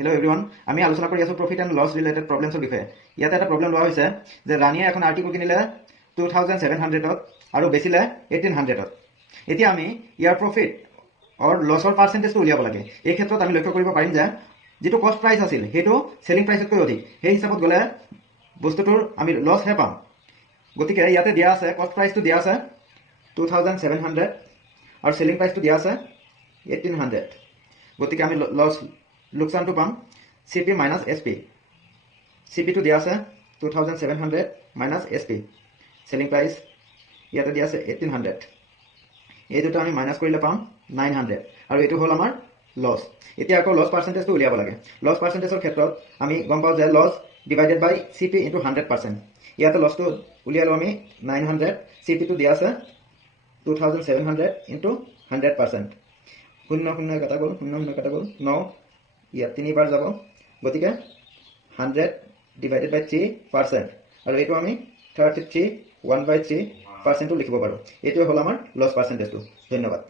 Hello' everyone, আমি আলোচনা কৰি আছোঁ প্ৰফিট এণ্ড লছ ৰিলেটেড প্ৰব্লেমছৰ বিষয়ে। ইয়াতে এটা প্ৰব্লেম লোৱা হৈছে যে ৰাণীয়ে এখন আৰ্টিকল কিনিলে 2700ত আৰু বেচিলে 1800ত। এতিয়া আমি ইয়াৰ প্ৰফিট অৰ লছৰ পাৰ্চেণ্টেজটো উলিয়াব লাগে। এই ক্ষেত্ৰত আমি লক্ষ্য কৰিব পাৰিম যে যিটো কষ্ট প্ৰাইচ আছিল সেইটো চেলিং প্ৰাইচতকৈ অধিক, সেই হিচাপত গ'লে বস্তুটোৰ আমি লছহে পাম। গতিকে ইয়াতে দিয়া আছে কষ্ট প্ৰাইচটো দিয়া আছে 2700 আৰু চেলিং প্ৰাইচটো দিয়া আছে 1800। গতিকে আমি লোকচানটো পাম CP মাইনাছ SP। CPটো দিয়া আছে 2700 মাইনাছ SP, চেলিং প্ৰাইচ ইয়াতে দিয়া আছে 1800। এই দুটা আমি মাইনাছ কৰিলে পাম 900 আৰু এইটো হ'ল আমাৰ লছ। এতিয়া আকৌ লছ পাৰ্চেণ্টেজটো উলিয়াব লাগে। লছ পাৰ্চেণ্টেজৰ ক্ষেত্ৰত আমি গম পাওঁ যে লছ ডিভাইডেড বাই CP ইনটু 100%। ইয়াতে লছটো উলিয়ালোঁ আমি 900, CPটো দিয়া আছে 2700 ইনটু 100%। 0 0 কাটা গ'ল, 0 0 কাটা গ'ল, 9 ইয়াত 3 বাৰ যাব। গতিকে 100 ডিভাইডেড বাই 3% আৰু এইটো আমি 33 1/3%টো লিখিব পাৰোঁ। এইটোৱে হ'ল আমাৰ লছ পাৰ্চেণ্টেজটো। ধন্যবাদ।